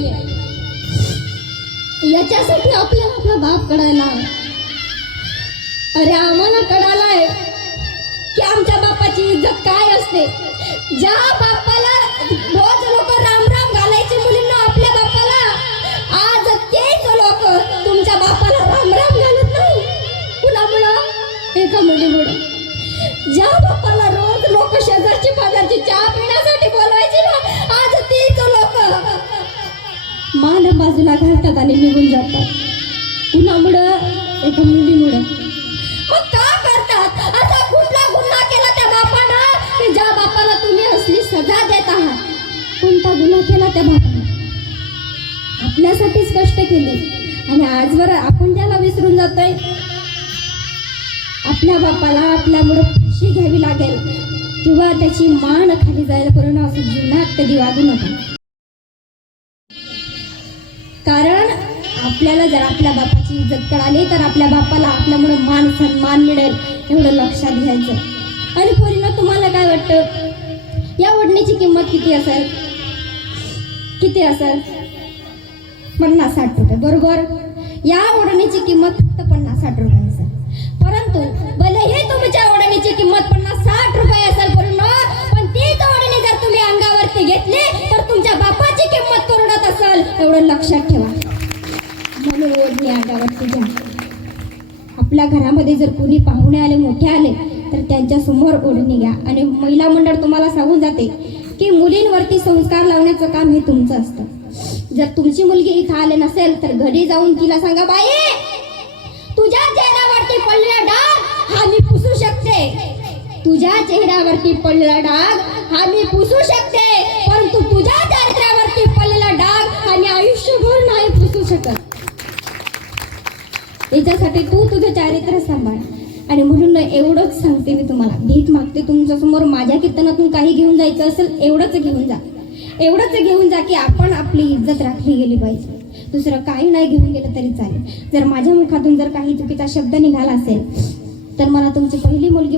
नाहीये. याच्यासाठी आपला आपला बाप कळायला अरे आम्हाला कळालाय की आमच्या बापाची इज्जत काय असते. ज्या बापाला रोज लोक राम राम घालायचे मुलींना आपल्या बापाला आज तेच लोक तुमच्या बापाला राम राम घालत नाही. कुणामुळं? एका मुलीमुळं. ज्या बापाला रोज लोक बाजूला घालतात आणि निघून जातात. कुणामुळं एका मुलीमुळं. मग का करतात? असा कुठला गुन्हा केला त्या बापानं की ज्या बापाला तुम्ही असली सजा देत आहात कोणता गुन्हा केला त्या बापानं? आपल्यासाठीच कष्ट केले. आणि आजवर आपण त्याला विसरून जातोय. आपल्या बापाला आपल्यामुळे फाशी घ्यावी लागेल. किंवा त्याची मान खाली जायला करून असं जीवनात कधी वागू नका. कारण आपल्याला जर आपल्या बापाची इज्जत कळाली तर आपल्या बापाला आपल्यामुळे मान सन्मान मिळेल एवढं लक्षात घ्यायचं. आणि पोरीनं तुम्हाला काय वाटतं? या ओढणीची किंमत किती असेल? किती असेल? पन्नास साठ रुपये. बरोबर? या ओढणीची किंमत फक्त पन्नास साठ रुपये असेल. परंतु भलेही तुमच्या ओढणीची किंमत पन्नास साठ रुपये असेल पूर्ण पण तीच ओढणी जर तुम्ही अंगावरती घेतली तर तुमच्या बापाची किंमत करोडात असेल एवढं लक्षात ठेवा. या गावातली घ्या आपल्या घरामध्ये जर कोणी पाहुणे आले मोठे आले तर त्यांच्यासमोर ओढणी घ्या आणि महिला मंडळ तुम्हाला सांगून जाते की मुलींवरती संस्कार लावण्याचं काम हे तुमचं असतं. जर तुमची मुलगी इथं आले नसेल तर घरी जाऊन तिला सांगा बाई तुझ्या चेहऱ्यावरती पडलेला डाग हा मी पुसू शकते. तुझ्या चेहऱ्यावरती पडलेला डाग हा मी पुसू शकते. परंतु तुझ्या चेहऱ्यावरती पडलेला डाग हा मी आयुष्यभर नाही पुसू शकत. याच्यासाठी तू तुझं चारित्र्य सांभाळ. आणि म्हणून एवढंच सांगते मी तुम्हाला. भीक मागते तुमच्यासमोर. माझ्या कीर्तनातून काही घेऊन जायचं असेल एवढंच घेऊन जा. एवढंच घेऊन जा की आपण आपली इज्जत राखली गेली पाहिजे. दुसरं काही नाही घेऊन गेलं तरी चालेल. जर माझ्या मुखातून जर काही चुकीचा शब्द निघाला असेल तर मला तुमची पहिली मुलगी